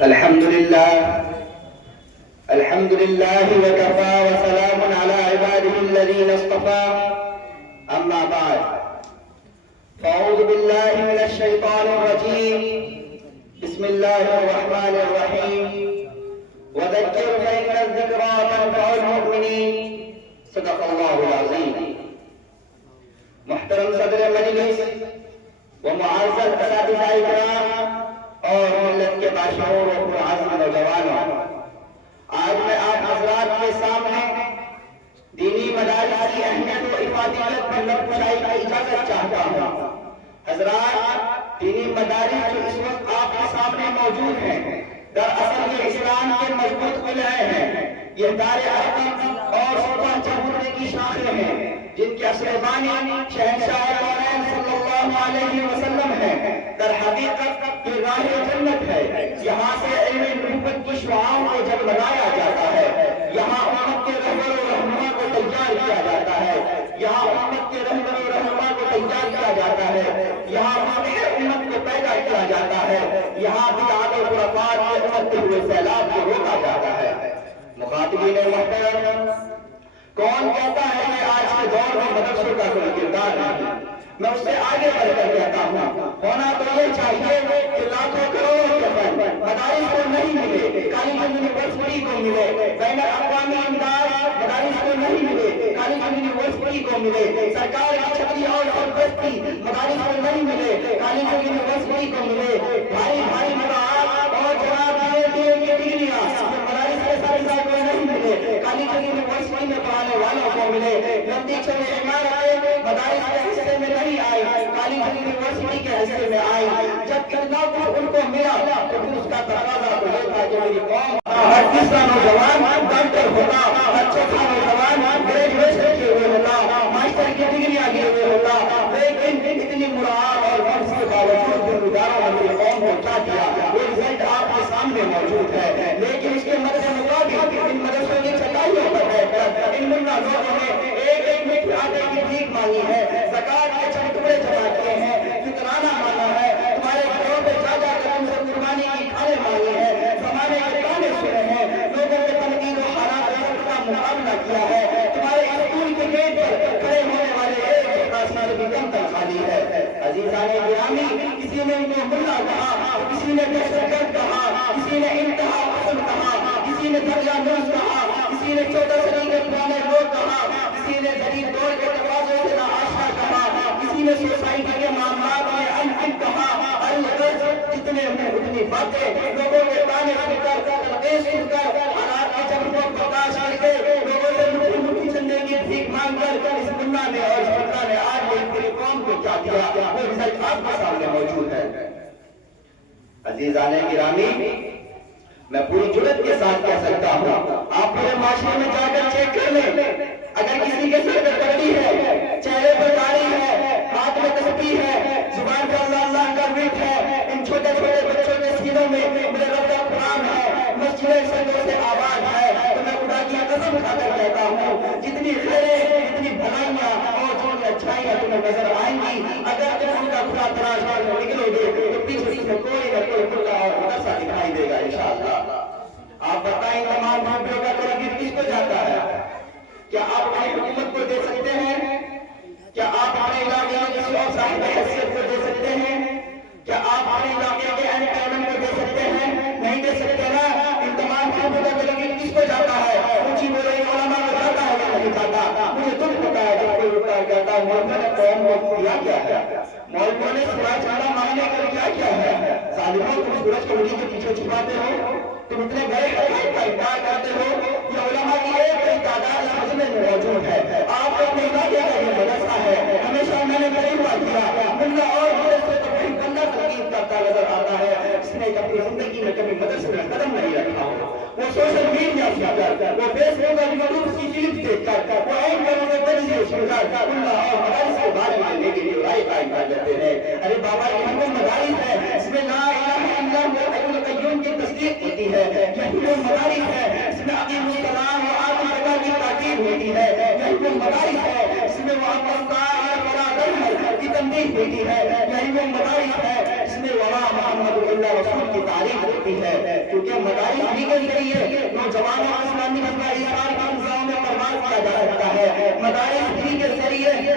الحمد لله وكفى وسلام على عباده الذين اصطفى أما بعد فأعوذ بالله من الشيطان الرجيم بسم الله الرحمن الرحيم وذكر فإن الذكرى تنفع المؤمنين صدق الله العظيم. محترم صدر مجلس و معزز اساتذہ اکرام اور ملت کے باشعور و پرعزم نوجوانوں، آج میں آپ حضرات کے سامنے دینی مدارس کی اہمیت و افادیت پر نقشائی کی اجازت چاہتا ہوں. حضرات، دینی مدارس جو اس وقت آپ کے سامنے موجود ہیں دراصل یہ اسلام کے مضبوط قلعے ہیں. یہ دار ارقم اور سلطان چبوترے کی شاخیں ہیں جن کے اصل بانی شہنشاہ کونین صلی اللہ علیہ وسلم ہیں. در حقیقت یہ راہ جنت ہے. یہاں سے علم نبوت کی شعاعوں کو جگمگایا جاتا ہے. یہاں امت کے رہبر و رہنما کو تیار کیا جاتا ہے. یہاں امت کے رہبر و رہنما کو تیار کیا جاتا ہے. یہاں امت کو پیدا کیا جاتا ہے. یہاں بدعات و خرافات کے ابھرتے ہوئے سیلاب کو روکا جاتا ہے. مخاطبین محترم، کون کہتا ہے کہ آج کے دور میں مدرسوں کا کوئی کردار نہیں؟ میں اس سے آگے بڑھ کر کہتا ہوں ہونا تو یہ چاہیے کہ لاکھوں کروڑوں کے فنڈ مدارس کو نہیں ملے، کالج یونیورسٹی کو ملے، بین الاقوامی امداد مدارس کو نہیں ملے، کالج یونیورسٹی کو ملے، سرکار کی چھتری اور سرپرستی مدارس کو نہیں ملے، کالج یونیورسٹی کو ملے. بھائی بھائی مدارس اور جناب یہ ڈگریاں مدارس کے ساتھ کو نہیں ملے، کالج یونیورسٹی میں پڑھانے والوں کو ملے. لمبی چوڑی عمارتیں مدارس کے حصے میں نہیں آئی، کالج یونیورسٹی کے حصے میں آئی. جب اتنا کچھ ان کو ملا تو پھر اس کا تقاضا تو یہ تھا کہ میری قوم ہر تیسرا نوجوان ڈاکٹر ہوگا، ہر چوتھا نوجوان گریجویشن کیے ہوئے ہوگا، ماسٹر کی ڈگریاں لیے ہوئے ہوگا. لیکن اتنی مراعات اور فرض کے باوجود ان اداروں نے میری قوم کو کیا کیا؟ وہ رزلٹ آپ کے سامنے موجود ہے. لیکن اس کے مد مقابل ان مدرسوں کی چٹائیوں پر بیٹھ کر ان ملا لوگوں نے ایک میٹھی آٹے کی بھیک مانگی ہے، زکات کے چند ٹکڑے جمع کیے ہیں، فطرانہ مانا ہے، تمہارے گھروں پہ جا جا کر ان سے قربانی کی کھانے مانگی ہے، زمانے کے گانے سنے ہیں، لوگوں کے تنقید و حالات کا مقابلہ کیا ہے. تمہارے اسکول کے گیٹ پر کھڑے ہونے والے ایک سے بھی کم تنخواہی ہے. عزیزان گرامی، کسی نے ان کو ملا کہا، کسی نے دہشت گرد کہا، کسی نے انتہا پسند کہا، کسی نے دریا نوز کہا، کسی نے 14 صدی کے پرانے لوگ کہا، کسی نے جدید دور کے تقاضوں سے ناآشنا کہا، کسی نے سوسائٹی کے معاملات میں انہم کہا. الغرض جتنے ہیں اتنی باتیں لوگوں کے تانے سن کر تلقین سن کر حالات کے چمکوں کو برداشت کر کے لوگوں سے مٹھی مٹھی چندے کی بھیک مانگ کر اس ملا نے اور اس ملا نے آج ایک پوری قوم کو کیا کیا وہ رزلٹ آپ کے سامنے موجود ہے. عزیزان گرامی، میں پوری جرات کے ساتھ کہہ سکتا ہوں آپ پورے معاشرے میں جا کر چیک کر لیں، اگر کسی کے سر پر پگڑی ہے، چہرے پر داڑھی ہے، ہاتھ میں تسبیح ہے، زبان پر اللہ اللہ کا ورد ہے، ان چھوٹے چھوٹے بچوں کے سینوں میں میرے رب کا قرآن ہے، مسجدیں سجدوں سے آباد ہے، تو میں خدا کی قسم کھا کر کہتا ہوں جتنی خیریں، جتنی بھلائیاں اور جتنی اچھائیاں تمہیں نظر آئیں گی اگر تم ان کا خدا تلاش کر نکلو گے تو پیچھے سے کوئی نہ کوئی خدا اور مدرسہ دکھائی دے گا انشاءاللہ. آپ بتائیں تمام بھوٹوں کا ترغیب کس کو جاتا ہے؟ کیا آپ اپنی حکومت کو دے سکتے ہیں؟ کیا آپ اپنے علاقے میں کسی اور صاحب حیثیت کو دے سکتے ہیں؟ کیا آپ اپنے علاقے کے اہم پیمنٹ کو دے سکتے ہیں؟ نہیں دے سکتے نا. ان تمام بھوٹوں کا ترغیب کس کو جاتا ہے؟ اونچی بولے علماء کو جاتا ہے یا نہیں جاتا؟ مجھے دکھ ہوتا ہے جب کوئی اٹھتا ہے کہتا ہے مولوی نے قوم کو دیا کیا ہے؟ مولوی نے سورج چاندہ مانگنے کر کیا ہے؟ ظالموں تم سورج کو انہیں کے پیچھے چھپاتے ہو، تم اتنے بڑے حقائق کا انکار کرتے ہو. یہ علماء کی ایک بڑی تعداد اس مسئلے میں موجود ہے. آپ کو اپنے علاقے کا یہ مدرسہ ہے. ہمیشہ میں نے بڑی بات کیا ملا اور مدرسے کو بڑی بندہ تنقید کرتا نظر آتا ہے اس نے اپنی زندگی میں کبھی مدرسے میں قدم نہیں رکھا ہو. وہ سوشل میڈیا سے وہ فیس بک اور یوٹیوب کی کلپ دیکھ کر وہ ایک بڑوں کے تجزیے سن کر اللہ اور مدارس کے بارے میں دینے کے لیے رائے قائم کر لیتے ہیں. ارے بابا یہ ہم مدارس ہے، اس میں لا الہ الا اللہ الحی القیوم کی تصدیق ہوتی ہے. یہی وہ مدارس ہے اس میں عقیم السلام و آخر جگہ کی تاکید ہوتی ہے. یہی وہ مدارس ہے اس میں وہ افطار اور برادر کی تنبیہ ہوتی ہے. یہی وہ مدارس ہے اس میں وبا محمد اللہ رسول کی تعریف ہوتی ہے، کیونکہ مدارس بھی کے ذریعے نوجوانوں اسلامی کا اظہار کی فضاؤں میں پرواز کیا جا سکتا ہے، مدارس بھی کے ذریعے